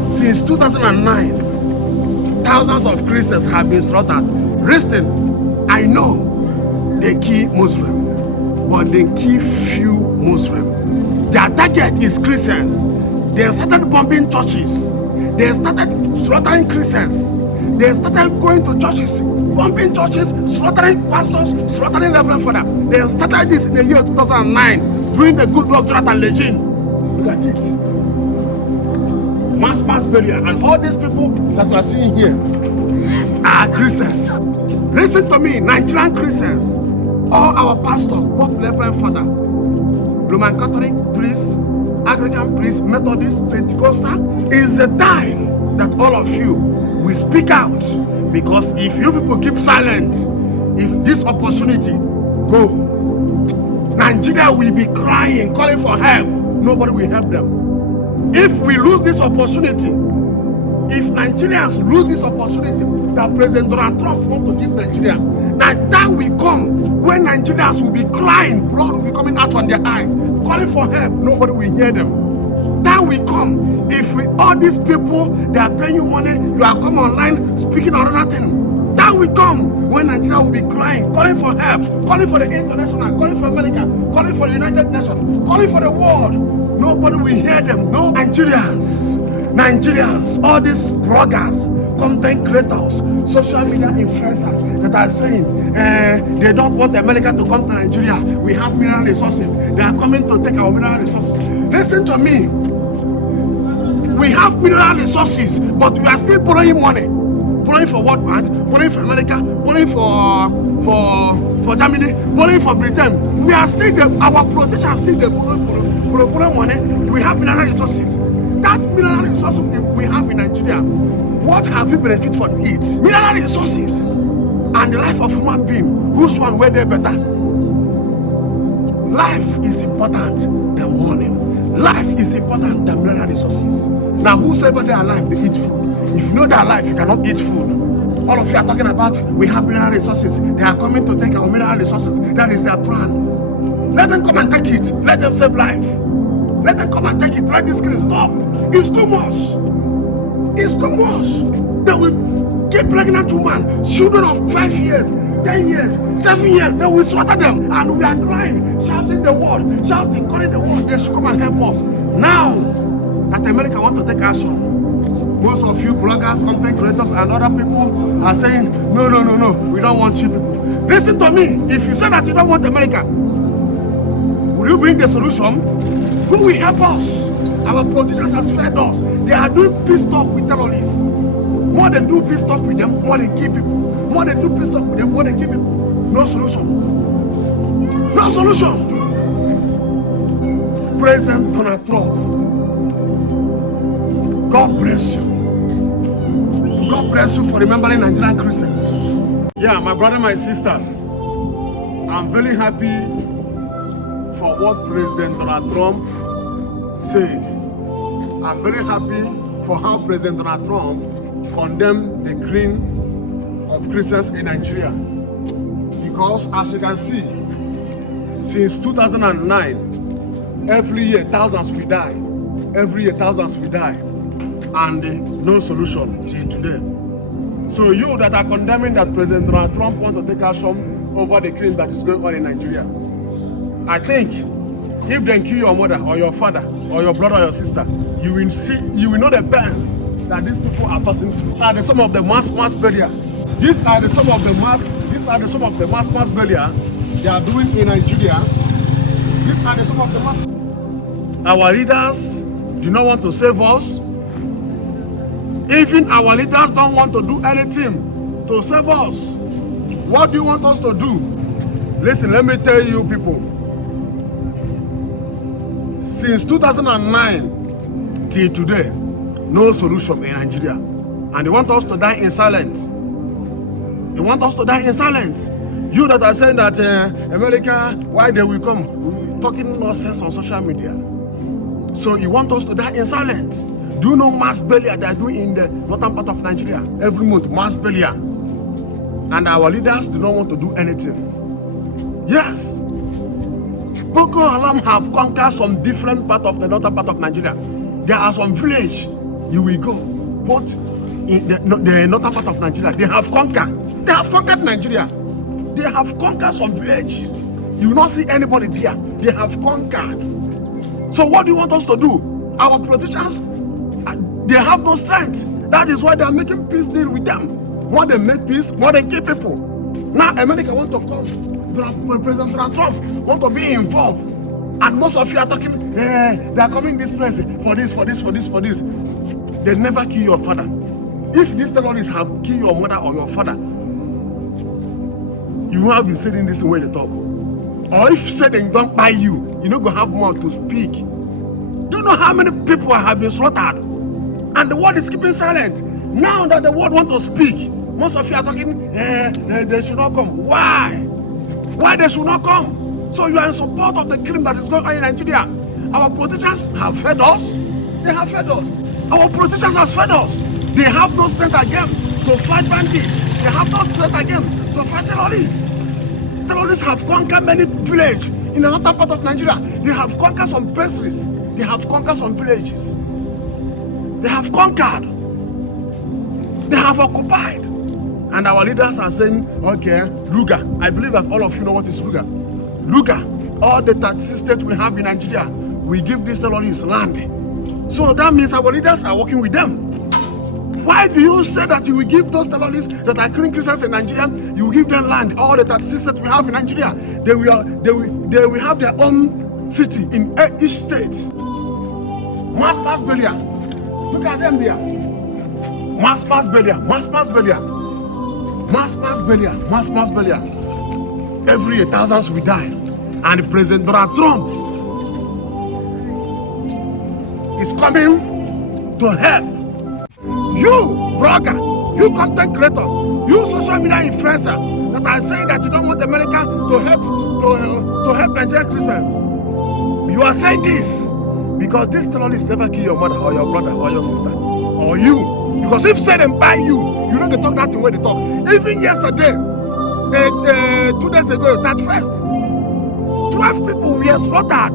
Since 2009, thousands of Christians have been slaughtered. Listen, I know they kill Muslims, but they kill few Muslims. Their target is Christians. They started bombing churches. They started slaughtering Christians. They started going to churches, bombing churches, slaughtering pastors, slaughtering Reverend Father. They started this in the year 2009 during the good Lord Jonathan regime. Look at it. Mass burial. And all these people that you are seeing here are Christians. Listen to me, Nigerian Christians. All our pastors, both Reverend Father, Roman Catholic priests, Anglican priests, Methodist, Pentecostal, is the time that all of you will speak out. Because if you people keep silent, if this opportunity go, Nigeria will be crying, calling for help. Nobody will help them. If we lose this opportunity, if Nigerians lose this opportunity that President Donald Trump wants to give Nigeria, now time will come when Nigerians will be crying, blood will be coming out from their eyes, calling for help. Nobody will hear them. Time will come if we all these people they are paying you money, you are coming online speaking or nothing. Time will come when Nigeria will be crying, calling for help, calling for the international, calling for America, calling for the United Nations, calling for the world. Nobody will hear them. No Nigerians, all these bloggers, content creators, social media influencers that are saying they don't want America to come to Nigeria. We have mineral resources. They are coming to take our mineral resources. Listen to me. We have mineral resources, but we are still borrowing money. Borrowing for World Bank, borrowing for America, borrowing for Germany, borrowing for Britain. We are still our politicians still borrow money. We have mineral resources. That mineral resources we have in Nigeria, what have we benefit from it? Mineral resources and the life of human being. Whose one were they better? Life is important than money. Life is important than mineral resources. Now, whosoever they are alive, they eat food. If you know they are alive, you cannot eat food. All of you are talking about we have mineral resources. They are coming to take our mineral resources. That is their plan. Let them come and take it. Let them save life. Let them come and take it. Let this screen stop. It's too much. It's too much. They will get pregnant women, children of 5 years, 10 years, 7 years. They will slaughter them. And we are crying, shouting the word, shouting, calling the word. They should come and help us. Now that America wants to take action, most of you bloggers, content creators, and other people are saying, no, we don't want you people. Listen to me. If you say that you don't want America, will you bring the solution? Who will help us? Our politicians have fed us. They are doing peace talk with terrorists. More than do peace talk with them, more than kill people. More than do peace talk with them, more than kill people. No solution. No solution. President Donald Trump, God bless you. God bless you for remembering Nigerian Christians. Yeah, my brother, my sisters, I'm very happy for what President Donald Trump said. I'm very happy for how President Donald Trump condemned the killing of Christians in Nigeria. Because as you can see, since 2009, every year thousands will die. Every year thousands will die. And no solution till today. So you that are condemning that President Donald Trump wants to take action over the killing that is going on in Nigeria, I think if they kill your mother or your father or your brother or your sister, you will know the pains that these people are passing through. These are the some of the mass burial. These are the some of the mass burial they are doing in Nigeria. These are the some of the mass. Our leaders do not want to save us. Even our leaders don't want to do anything to save us. What do you want us to do? Listen, let me tell you people. Since 2009 till today, no solution in Nigeria. And they want us to die in silence. They want us to die in silence. You that are saying that America, why they will come? Talking nonsense on social media. So you want us to die in silence. Do you know mass burial they are doing in the northern part of Nigeria? Every month, mass burial. And our leaders do not want to do anything. Yes. Boko Haram have conquered some different part of the northern part of Nigeria. There are some villages you will go. But in the northern part of Nigeria, they have conquered. They have conquered Nigeria. They have conquered some villages. You will not see anybody there. They have conquered. So what do you want us to do? Our politicians, they have no strength. That is why they are making peace deal with them. More they make peace, more they kill people. Now America want to come. President Donald Trump want to be involved. And most of you are talking, they are coming this place for this. They never kill your father. If these terrorists have killed your mother or your father, you won't have been saying this the way they talk. Or if say they don't buy you, you're not going to have more to speak. Do you know how many people have been slaughtered? And the world is keeping silent. Now that the world wants to speak, most of you are talking, they should not come. Why? Why they should not come? So you are in support of the crime that is going on in Nigeria. Our politicians have fed us. They have fed us. Our politicians have fed us. They have no strength again to fight bandits. They have no strength again to fight terrorists. Terrorists have conquered many villages in the northern part of Nigeria. They have conquered some places. They have conquered some villages. They have conquered. They have occupied. And our leaders are saying, okay, Luga. I believe that all of you know what is Luga. Luga, all the 36 states we have in Nigeria, we give these terrorists land. So that means our leaders are working with them. Why do you say that you will give those terrorists that are killing Christians in Nigeria, you will give them land? All the 36 states we have in Nigeria, they will have their own city in each state. Mass burial. Look at them there. Mass burial. Every year, thousands will die. And President Donald Trump is coming to help. You, blogger, you content creator, you social media influencer that are saying that you don't want America to help Nigerian Christians. You are saying this because this terrorist never kill your mother or your brother or your sister or you. Because if say them by you know they talk that way they talk. Even yesterday, 2 days ago, 31st, 12 people were slaughtered.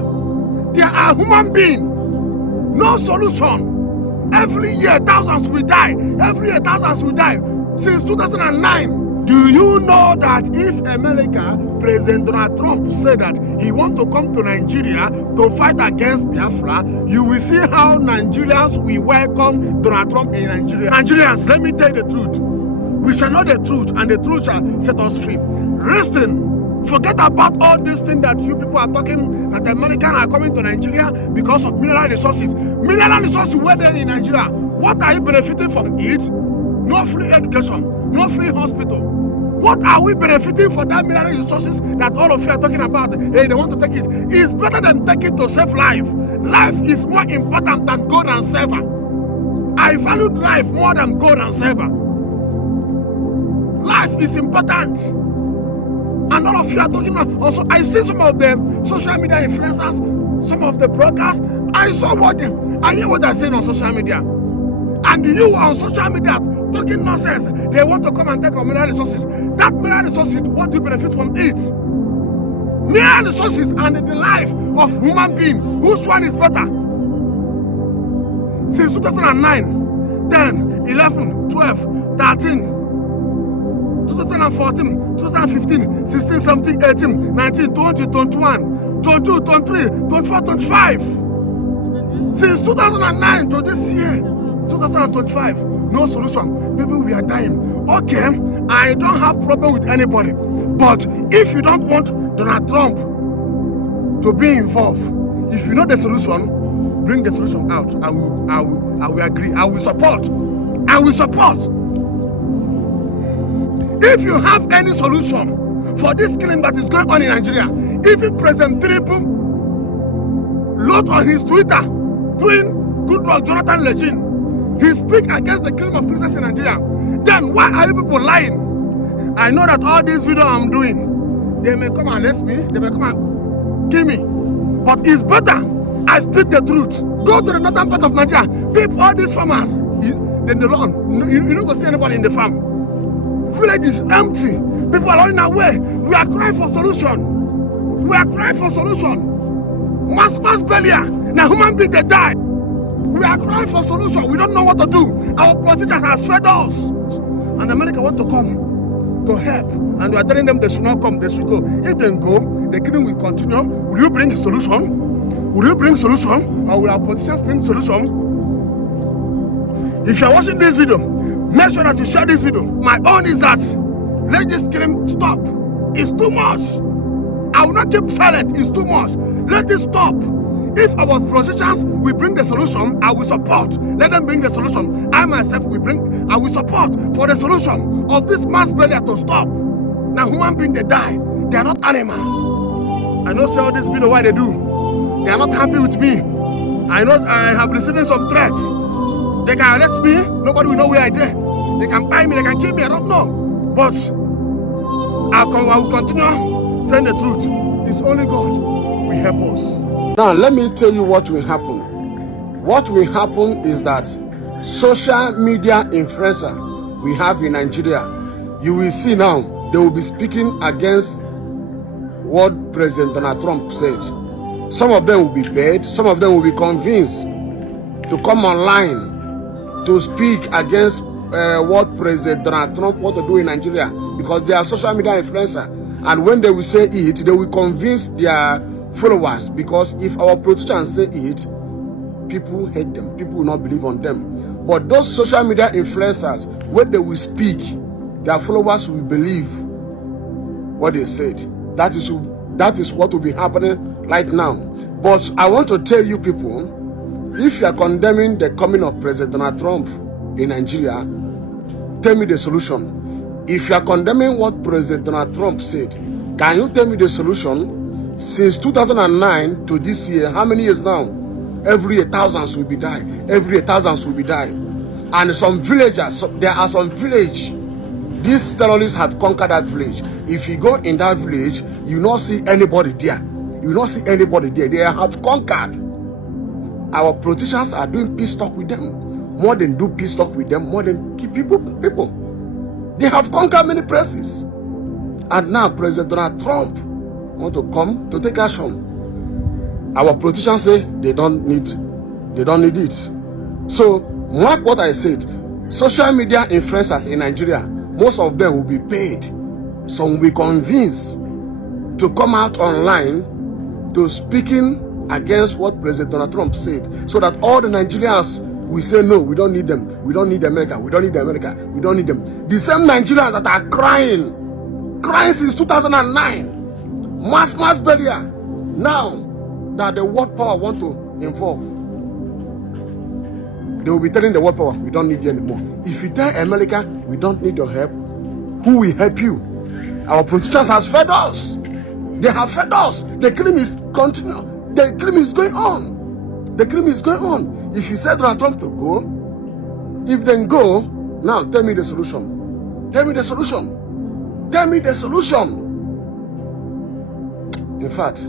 They are human beings. No solution. Every year, thousands will die. Since 2009. Do you know that if America, President Donald Trump said that he wants to come to Nigeria to fight against Biafra, you will see how Nigerians will welcome Donald Trump in Nigeria. Nigerians, let me tell you the truth. We shall know the truth, and the truth shall set us free. Listen, forget about all these things that you people are talking, that Americans are coming to Nigeria because of mineral resources. Mineral resources were there in Nigeria. What are you benefiting from it? No free education, no free hospital. What are we benefiting for that mineral resources that all of you are talking about? Hey, they want to take it. It's better than take it to save life. Life is more important than gold and silver. I valued life more than gold and silver. Life is important. And all of you are talking about. Also, I see some of the social media influencers, some of the bloggers. I hear what they're saying on social media. And you on social media talking nonsense. They want to come and take our mineral resources. That mineral resources, what do you benefit from it? Mineral resources and the life of human being. Which one is better? Since 2009, 10, 11, 12, 13, 2014, 2015, 16, 17, 18, 19, 20, 21, 22, 23, 24, 25. Since 2009 to this year, 2025, no solution. People, we are dying. Okay, I don't have problem with anybody. But if you don't want Donald Trump to be involved, if you know the solution, bring the solution out. I will agree. I will support. If you have any solution for this killing that is going on in Nigeria, even President Tinubu wrote on his Twitter during Goodluck Jonathan regime, he speak against the killing of Christians in Nigeria. Then why are you people lying? I know that all these videos I'm doing, they may come and arrest me, they may come and kill me. But it's better I speak the truth. Go to the northern part of Nigeria, people, all these farmers, then the lawn. You don't go see anybody in the farm. Village is empty. People are running away. We are crying for solution. Mass burial. Now human beings they die. We are crying for solution. We don't know what to do. Our politicians has fed us. And America want to come to help. And we are telling them they should not come, they should go. If they go, the killing will continue. Will you bring solution? Will you bring solution? Or will our politicians bring solution? If you are watching this video, make sure that you share this video. My own is that let this killing stop. It's too much. I will not keep silent. It's too much. Let it stop. If our politicians will bring the solution, I will support. Let them bring the solution. I myself I will support for the solution of this mass failure to stop. Now human beings, they die. They are not animal. I know say all this video why they do. They are not happy with me. I know I have received some threats. They can arrest me. Nobody will know where I am. They can buy me. They can kill me. I don't know. But I will continue saying the truth. It's only God will help us. Now, let me tell you what will happen. What will happen is that social media influencer we have in Nigeria, you will see now, they will be speaking against what President Donald Trump said. Some of them will be paid. Some of them will be convinced to come online to speak against what President Donald Trump want to do in Nigeria, because they are social media influencer, and when they will say it, they will convince their followers, because if our politicians say it, people hate them, people will not believe on them. But those social media influencers, when they will speak, their followers will believe what they said. That is what will be happening right now. But I want to tell you people, if you are condemning the coming of President Donald Trump in Nigeria, tell me the solution. If you are condemning what President Donald Trump said, can you tell me the solution? Since 2009 to this year, how many years now? Every year, thousands will be dying. Every year, thousands will be dying. And some villagers, there are some village, these terrorists have conquered that village. If you go in that village, you will not see anybody there. You will not see anybody there. They have conquered. Our politicians are doing peace talk with them. More than do peace talk with them, more than keep people. They have conquered many places. And now President Donald Trump want to come to take action. Our politicians say they don't need it. So mark what I said. Social media influencers in Nigeria, most of them will be paid. Some will be convinced to come out online to speaking against what President Donald Trump said, so that all the Nigerians will say, no, we don't need them. We don't need America. We don't need America. We don't need them. The same Nigerians that are crying since 2009, mass failure. Now that the world power want to involve, they will be telling the world power, we don't need you anymore. If you tell America, we don't need your help, who will help you? Our politicians has fed us. They have fed us. The crime is continuing. The crime is going on. The crime is going on. If you said Donald Trump to go, if then go, now tell me the solution. Tell me the solution. Tell me the solution. In fact,